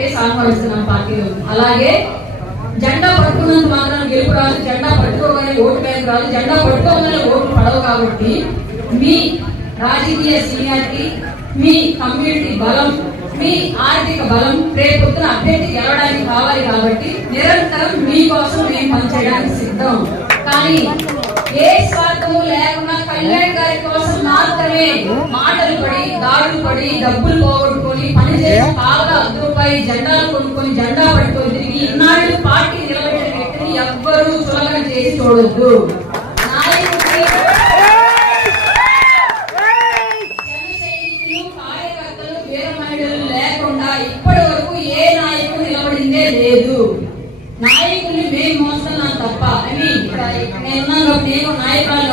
పెట్టేసి ఆహ్వానిస్తున్నాం పార్టీలో. అలాగే జెండా పట్టుకున్నంత మాత్రం గెలుపు రాదు, జెండా పట్టుకోగానే ఓటు బ్యాంక్ రాదు, జెండా పట్టుకోగానే ఓట్లు పడవు. కాబట్టి మీ రాజకీయ సీనియారిటీ, మీ కమ్యూనిటీ బలం, మీ ఆర్థిక బలం రేపొద్దున అభ్యర్థి గెలవడానికి కావాలి. కాబట్టి నిరంతరం మీకోసం మేము పనిచేయడానికి సిద్ధం. కానీ ఏ స్వార్థము లేకుండా కళ్యాణ్ గారి కోసం మాత్రమే మాటలు పడి, దాడులు పడి, డబ్బులు పోగొట్టుకొని పనిచేసి బాగా రూపాయి జెండాలు కొనుక్కొని జెండా పట్టుకొని తిరిగి ఇన్నాళ్ళు పార్టీ నిలబెట్టిన వ్యక్తిని ఎవ్వరూ చులకన చేసి చూడొద్దు. కార్యకర్తలు, వీర మహిళలు లేకుండా ఇప్పటి వరకు ఏ నాయకుడు నిలబడిందే లేదు. నాయకుల్ని మేము మోస్తున్నాం తప్ప, నేనున్నాను కాబట్టి నేను నాయకురాలు